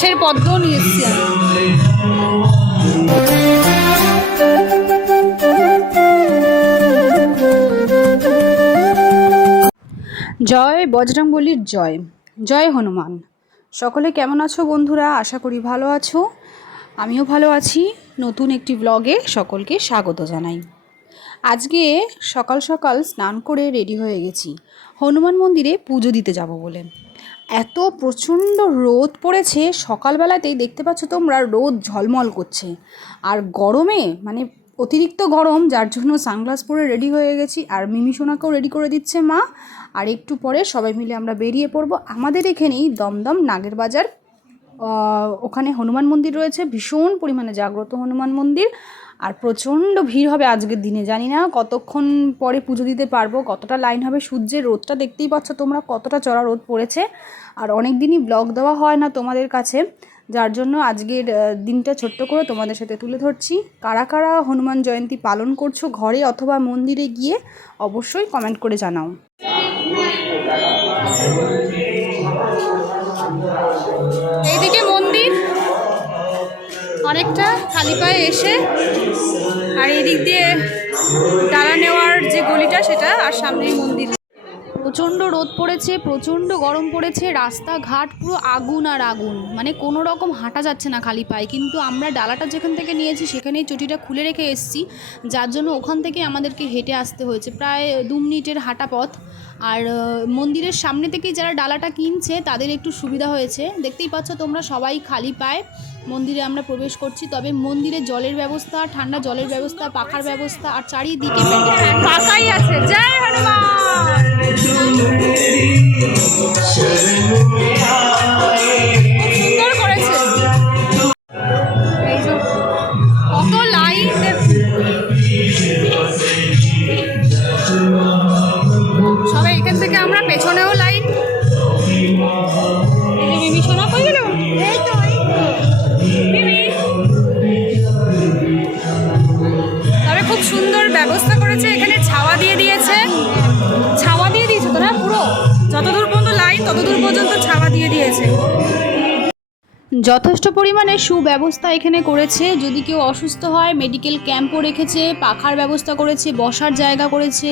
গাছের পদ্ম নিয়ে এসেছি আমি। জয় বজরংবলীর জয়, জয় হনুমান। সকলে কেমন আছো বন্ধুরা? আশা করি ভালো আছো, আমিও ভালো আছি। নতুন একটি ব্লগে সকলকে স্বাগত জানাই। আজকে সকাল সকাল স্নান করে রেডি হয়ে গেছি হনুমান মন্দিরে পুজো দিতে যাব বলে। এত প্রচণ্ড রোদ পড়েছে, সকালবেলাতেই দেখতে পাচ্ছ তোমরা রোদ ঝলমল করছে, আর গরমে মানে অতিরিক্ত গরম, যার জন্য সানগ্লাস পরে রেডি হয়ে গেছি। আর মিমি সোনাকেও রেডি করে দিচ্ছে মা। আর একটু পরে সবাই মিলে আমরা বেরিয়ে পড়ব। আমাদের এখানেই দমদম নাগের বাজার, ওখানে হনুমান মন্দির রয়েছে, ভীষণ পরিমাণে জাগ্রত হনুমান মন্দির। আর প্রচণ্ড ভিড় হবে আজকের দিনে, জানি না কতক্ষণ পরে পুজো দিতে পারবো, কতটা লাইন হবে। সূর্যের রোদটা দেখতেই পাচ্ছ তোমরা, কতটা চড়া রোদ পড়েছে। আর অনেক দিনই ব্লগ দেওয়া হয় না তোমাদের কাছে, যার জন্য আজকের দিনটা ছোট্ট করে তোমাদের সাথে তুলে ধরছি। কারা কারা হনুমান জয়ন্তী পালন করছো ঘরে অথবা মন্দিরে গিয়ে, অবশ্যই কমেন্ট করে জানাও। এইদিকে মন্দির অনেকটা খালি পায়ে এসে, আর এদিক দিয়ে ডালা নেওয়ার যে গলিটা সেটা, আর সামনেই মন্দির। প্রচণ্ড রোদ পড়েছে, প্রচণ্ড গরম পড়েছে, রাস্তাঘাট পুরো আগুন আর আগুন, মানে কোনো রকম হাঁটা যাচ্ছে না খালি পায়ে। কিন্তু আমরা ডালাটা যেখান থেকে নিয়েছি সেখানেই চটিটা খুলে রেখে এসেছি, যার জন্য ওখান থেকে আমাদেরকে হেঁটে আসতে হয়েছে, প্রায় 2 মিনিটের হাঁটা পথ। আর মন্দিরের সামনে থেকেই যারা ডালাটা কিনছে তাদের একটু সুবিধা হয়েছে। দেখতেই পাচ্ছ তোমরা, সবাই খালি পায়ে মন্দিরে আমরা প্রবেশ করছি। তবে মন্দিরে জলের ব্যবস্থা, ঠান্ডা জলের ব্যবস্থা, পাখার ব্যবস্থা, আর চারিদিকে পাখাই আছে। জয় হনুমান। সুন্দর করেছে, এই যে কত লাইন, সবাই এখান থেকে আমরা পেছনেও লাইন। মিমি সোনা কই গেল? তবে খুব সুন্দর ব্যবস্থা করেছে, এখানে ছাওয়া দিয়ে দিয়েছে, ছাওয়া দিয়ে দিয়েছে তো না, পুরো যতদূর পর্যন্ত লাইন ততদূর পর্যন্ত ছাওয়া দিয়ে দিয়েছে। যথেষ্ট পরিমাণে সুব্যবস্থা এখানে করেছে। যদি কেউ অসুস্থ হয় মেডিকেল ক্যাম্পও রেখেছে, পাখার ব্যবস্থা করেছে, বসার জায়গা করেছে।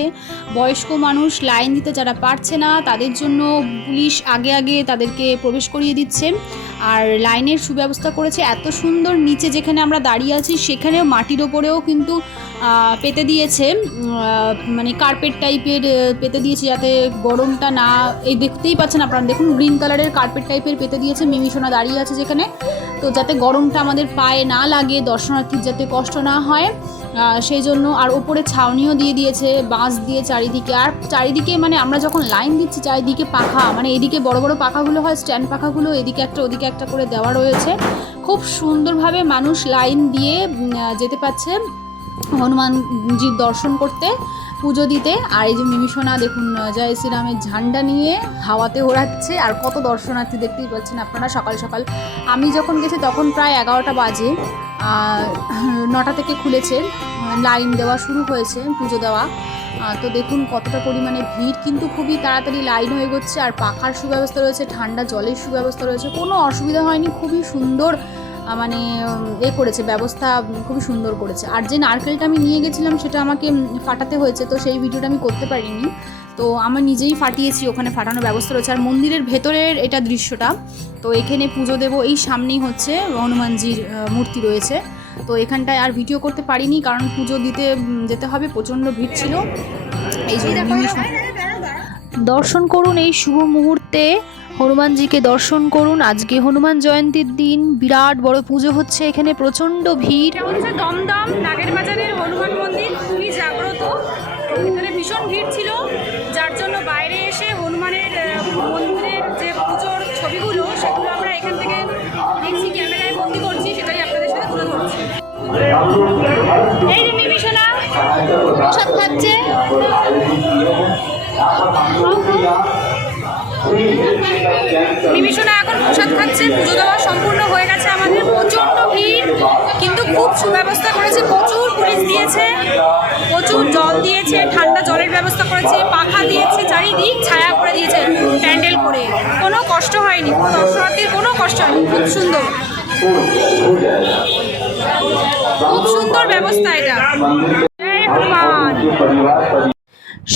বয়স্ক মানুষ লাইন দিতে যারা পারছে না তাদের জন্য পুলিশ আগে আগে তাদেরকে প্রবেশ করিয়ে দিচ্ছে। আর লাইনের সুব্যবস্থা করেছে এত সুন্দর। নিচে যেখানে আমরা দাঁড়িয়ে আছি সেখানেও মাটির ওপরেও কিন্তু পেতে দিয়েছে, মানে কার্পেট টাইপের পেতে দিয়েছে, যাতে গরমটা না, এই দেখতেই পাচ্ছেন আপনারা, দেখুন গ্রিন কালারের কার্পেট টাইপের পেতে দিয়েছে। মিমি সোনা দাঁড়িয়ে আছে যেখানে, তো যাতে গরমটা আমাদের পায়ে না লাগে, দর্শনার্থীর যাতে কষ্ট না হয় সেই জন্য। আর ওপরে ছাউনিও দিয়ে দিয়েছে বাঁশ দিয়ে চারিদিকে। আর চারিদিকে মানে আমরা যখন লাইন দিচ্ছি চারিদিকে পাখা, মানে এদিকে বড় বড় পাখাগুলো হয়, স্ট্যান্ড পাখাগুলো, এদিকে একটা ওদিকে একটা করে দেওয়া রয়েছে। খুব সুন্দরভাবে মানুষ লাইন দিয়ে যেতে পারছে হনুমানজির দর্শন করতে, পুজো দিতে। আর এই যে মিমি সোনা দেখুন জয় শ্রীরামের ঝান্ডা নিয়ে হাওয়াতে ওড়াচ্ছে। আর কত দর্শনার্থী দেখতেই পাচ্ছেন আপনারা। সকাল সকাল আমি যখন গেছি তখন প্রায় 11টা বাজে, 9টা থেকে খুলেছে, লাইন দেওয়া শুরু হয়েছে পুজো দেওয়া। তো দেখুন কতটা পরিমাণে ভিড়, কিন্তু খুবই তাড়াতাড়ি লাইন হয়ে গেছে। আর পাখার সুব্যবস্থা রয়েছে, ঠান্ডা জলের সুব্যবস্থা রয়েছে, কোনো অসুবিধা হয়নি। খুবই সুন্দর মানে করেছে ব্যবস্থা, খুবই সুন্দর করেছে। আর যে নারকেলটা আমি নিয়ে গেছিলাম সেটা আমাকে ফাটাতে হয়েছে, তো সেই ভিডিওটা আমি করতে পারিনি, তো আমি নিজেই ফাটিয়েছি, ওখানে ফাটানোর ব্যবস্থা রয়েছে। আর মন্দিরের ভেতরের এটা দৃশ্যটা, তো এখানে পুজো দেবো, এই সামনেই হচ্ছে হনুমানজির মূর্তি রয়েছে। তো এখানটায় আর ভিডিও করতে পারিনি, কারণ পুজো দিতে যেতে হবে, প্রচণ্ড ভিড় ছিল। এই যে দর্শন করুন এই শুভ মুহূর্তে, হনুমানজিকে দর্শন করুন। আজকে হনুমান জয়ন্তীর দিন বিরাট বড় পুজো হচ্ছে এখানে, প্রচণ্ড ভিড়। হচ্ছে দমদম নাগের বাজারের হনুমান মন্দির, খুবই জাগ্রত, এখানে ভীষণ ভিড় ছিল, যার জন্য বাইরে এসে হনুমানের মন্দিরের যে পুজোর ছবিগুলো সেগুলো আমরা এখান থেকে দেখছি, ক্যামেরায় বন্দি করছি, সেটাই আপনাদের সাথে তুলে ধরছি। এই যে মিমি সোনা প্রসাদ খাচ্ছে, মিমি সোনা এখন প্রসাদ খাচ্ছে। পুজো দেওয়া সম্পূর্ণ হয়ে গেছে আমাদের। প্রচণ্ড ভিড়, কিন্তু খুব সুব্যবস্থা করেছে, প্রচুর পুলিশ দিয়েছে, প্রচুর জল দিয়েছে, ঠান্ডা জলের ব্যবস্থা করেছে, পাখা দিয়েছে, চারিদিক ছায়া করে দিয়েছে প্যান্ডেল করে। কোনো কষ্ট হয়নি, কোনো দর্শনার্থীর কোনো কষ্ট পারি। খুব সুন্দর, খুব সুন্দর ব্যবস্থা এটা। জয় হনুমান।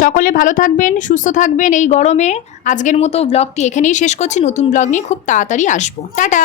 সকলে ভালো থাকবেন, সুস্থ থাকবেন এই গরমে। আজকের মতো ব্লগটি এখানেই শেষ করছি। নতুন ব্লগ নিয়ে খুব তাড়াতাড়ি আসবো। টাটা।